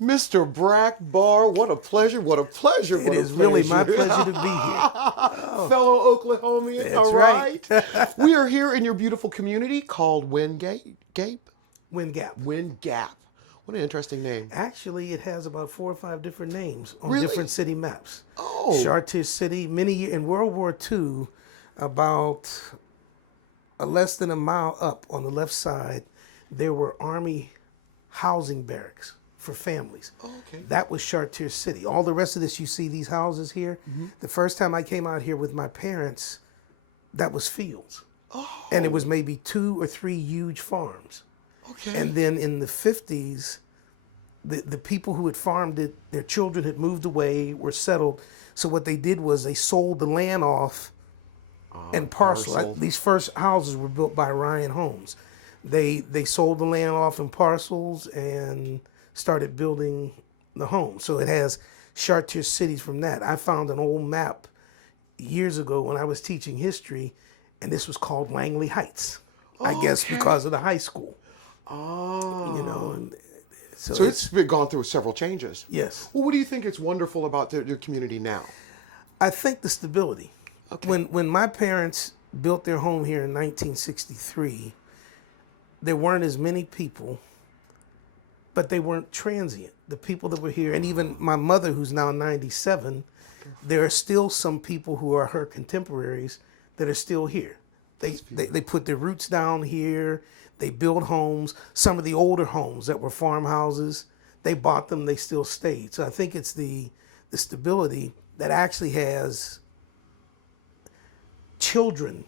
Mr. Brack, Barr, what a pleasure, what a pleasure, It is really my pleasure to be here. Fellow Oklahomian, That's all right. right. We are here in your beautiful community called Windgap. Windgap. Windgap. What an interesting name. Actually, it has about 4 or 5 different names on Really? different city maps. Oh. Chartiers City, in World War II, about less than a mile up on the left side, there were Army housing barracks for families. Oh, okay. That was Chartiers City. All the rest of this, you see these houses here. The first time I came out here with my parents, that was fields. Oh. And it was maybe 2 or 3 huge farms. Okay. And then in the 50s, the people who had farmed it, their children had moved away, were settled. So what they did was they sold the land off and parcel. These first houses were built by Ryan Homes. They sold the land off in parcels and started building the home. So it has Chartiers cities from that. I found an old map years ago when I was teaching history, and this was called Langley Heights. I guess because of the high school. Oh. You know, and so it's been gone through several changes. Yes. Well, what do you think is wonderful about your community now? I think the stability. Okay. When my parents built their home here in 1963, there weren't as many people, but they weren't transient. The people that were here, and even my mother, who's now 97, there are still some people who are her contemporaries that are still here. They put their roots down here. They built homes. Some of the older homes that were farmhouses, they bought them. They still stayed. So I think it's the stability that actually has children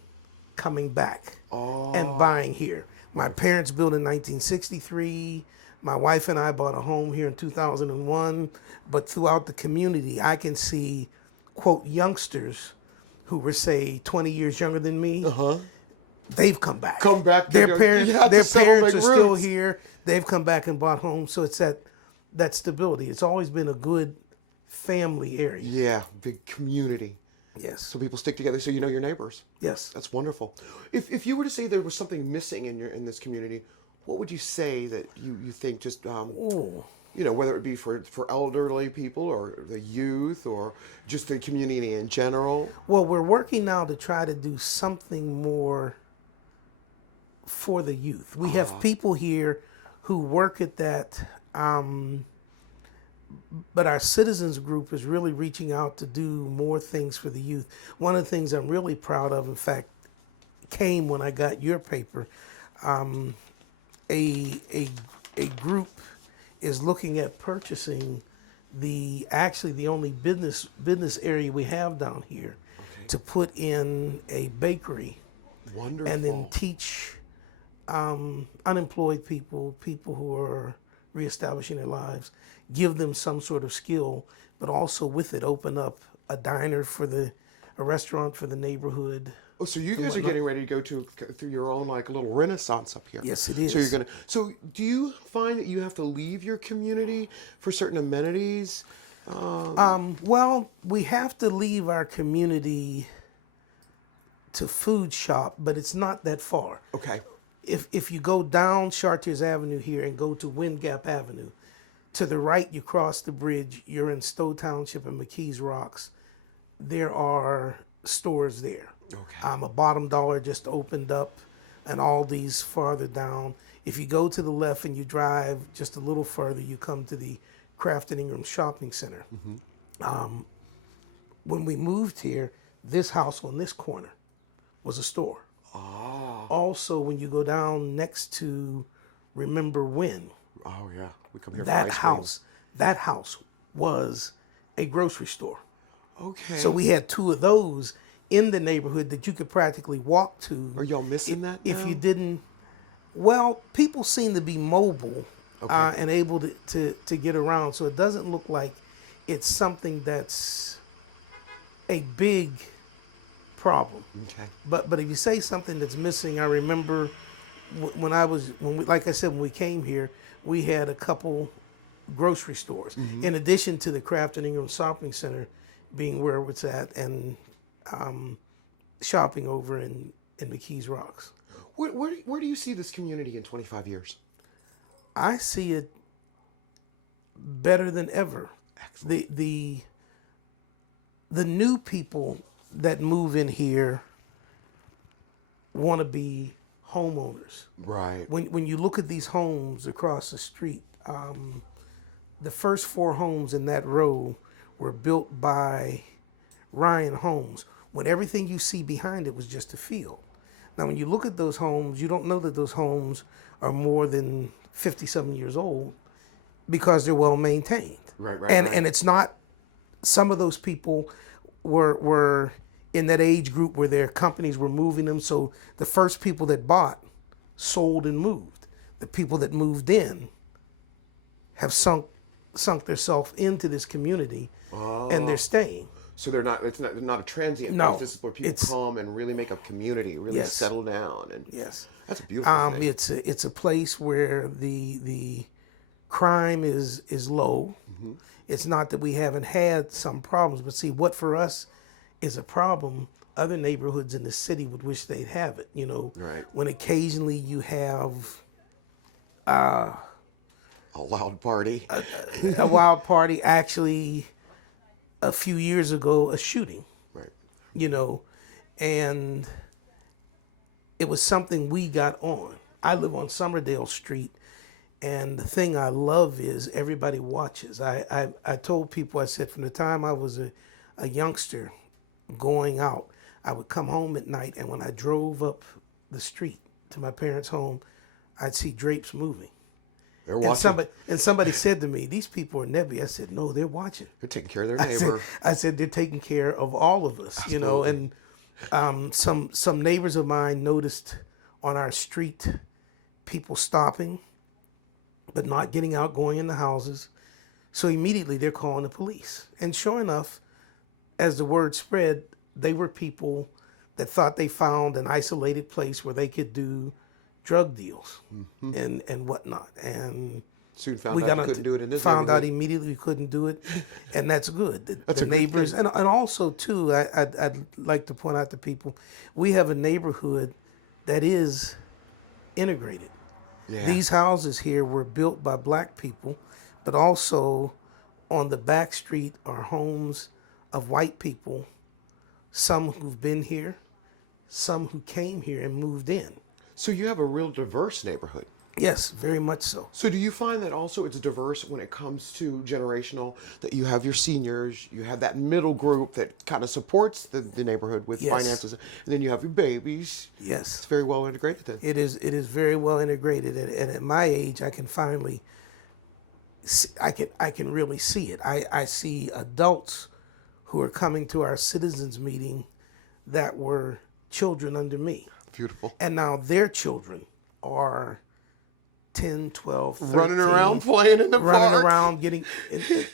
coming back and buying here. My parents built in 1963. My wife and I bought a home here in 2001. But throughout the community, I can see, quote, youngsters who were, say, 20 years younger than me. They've come back. Their parents are still here. They've come back and bought homes. So it's that stability. It's always been a good family area. Yeah, big community. Yes. So people stick together so you know your neighbors. Yes. That's wonderful. If you were to say there was something missing in this community, what would you say that you think just you know, whether it be for elderly people or the youth or just the community in general? Well, we're working now to try to do something more for the youth. We have people here who work at that, but our citizens group is really reaching out to do more things for the youth. One of the things I'm really proud of, in fact, came when I got your paper. A group is looking at purchasing the only business area we have down here to put in a bakery. Wonderful. And then teach unemployed people who are reestablishing their lives, give them some sort of skill, but also with it open up a diner a restaurant for the neighborhood. Oh, so you guys are getting ready to go through your own like a little renaissance up here. Yes, it is. So do you find that you have to leave your community for certain amenities? Well, we have to leave our community to food shop, but it's not that far. Okay. If you go down Chartiers Avenue here and go to Windgap Avenue, to the right you cross the bridge, you're in Stowe Township and McKees Rocks. There are stores there. Okay. A Bottom Dollar just opened up, and Aldi's farther down. If you go to the left and you drive just a little further, you come to the Kraft and Ingram Shopping Center. When we moved here, this house on this corner was a store. Also, when you go down next to Remember When, Oh yeah, we come here. that for ice cream. that house was a grocery store. Okay. So we had 2 of those in the neighborhood that you could practically walk to. Are y'all missing that if now? you didn't? Well, people seem to be mobile and able to get around, so it doesn't look like it's something that's a big problem. Okay. But if you say something that's missing, I remember like I said, when we came here, we had a couple grocery stores in addition to the Kraft and Ingram Shopping Center being where it's at, and shopping over in McKees Rocks. Where do you see this community in 25 years? I see it better than ever. Excellent. The new people that move in here want to be homeowners. Right. When you look at these homes across the street, the first 4 homes in that row were built by Ryan Homes, when everything you see behind it was just a field. Now, when you look at those homes, you don't know that those homes are more than 50-something years old because they're well maintained. Right. And it's not, some of those people were in that age group where their companies were moving them. So the first people that bought sold and moved. The people that moved in have sunk themselves into this community, and they're staying. So they're not. It's not a transient No, place. This is where people come and really make a community, really Yes. settle down, and Yes. that's a beautiful thing. It's a place where the crime is low. Mm-hmm. It's not that we haven't had some problems, but see, what for us is a problem, other neighborhoods in the city would wish they'd have it. You know, Right. when occasionally you have A loud party. a wild party. Actually, a few years ago, a shooting. Right. You know, and it was something we got on. I live on Somerdale Street, and the thing I love is everybody watches. I told people, I said, from the time I was a youngster going out, I would come home at night, and when I drove up the street to my parents' home, I'd see drapes moving. They're watching. And somebody said to me, "These people are nebby." I said, "No, they're watching. They're taking care of their neighbor. I said they're taking care of all of us, you know." And some neighbors of mine noticed on our street people stopping, but not getting out, going in the houses. So immediately they're calling the police. And sure enough, as the word spread, they were people that thought they found an isolated place where they could do drug deals and whatnot. And Soon found out you couldn't do it in this found out neighborhood. immediately we couldn't do it, and that's good. That's the a good neighbors, thing. and also too, I'd like to point out to people, we have a neighborhood that is integrated. Yeah. These houses here were built by black people, but also on the back street are homes of white people, some who've been here, some who came here and moved in. So you have a real diverse neighborhood. Yes, very much so. So do you find that also it's diverse when it comes to generational, that you have your seniors, you have that middle group that kind of supports the neighborhood with Yes. finances, and then you have your babies. Yes. It's very well integrated then. It is very well integrated, and at my age, I can finally, I can really see it. I see adults who are coming to our citizens meeting that were children under me, Beautiful. and now their children are 10, 12, 13, Running around playing in the running park. around, getting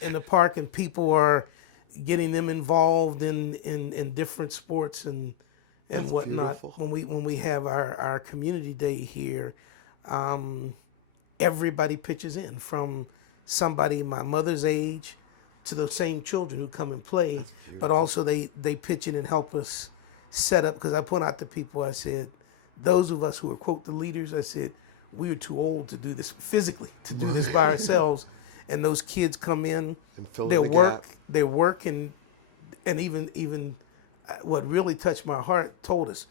in the park, and people are getting them involved in different sports and That's whatnot. beautiful. When we have our community day here, everybody pitches in, from somebody my mother's age to those same children who come and play, but also they pitch in and help us set up. Because I point out to people, I said, those of us who are, quote, the leaders, I said, we are too old to do this physically, to do this by ourselves. And those kids come in, And fill in they the work, gap. they work, and even what really touched my heart told us,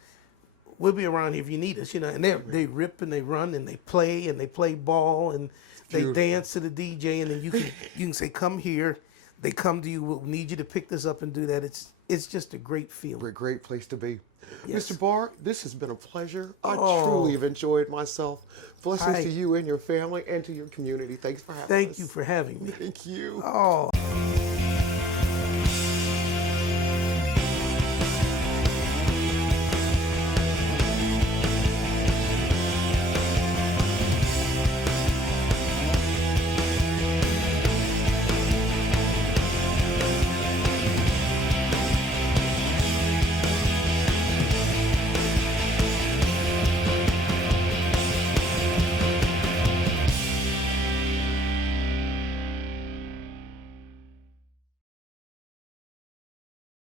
we'll be around here if you need us, you know. And they rip and they run and they play ball and they beautiful. dance to the DJ, and then you can say, come here. They come to you. We'll need you to pick this up and do that. It's just a great feeling. A great place to be. Yes. Mr. Barr, this has been a pleasure. I Oh. truly have enjoyed myself. Blessings Hi. to you and your family and to your community. Thanks for having us. Thank you for having me. Thank you. Oh.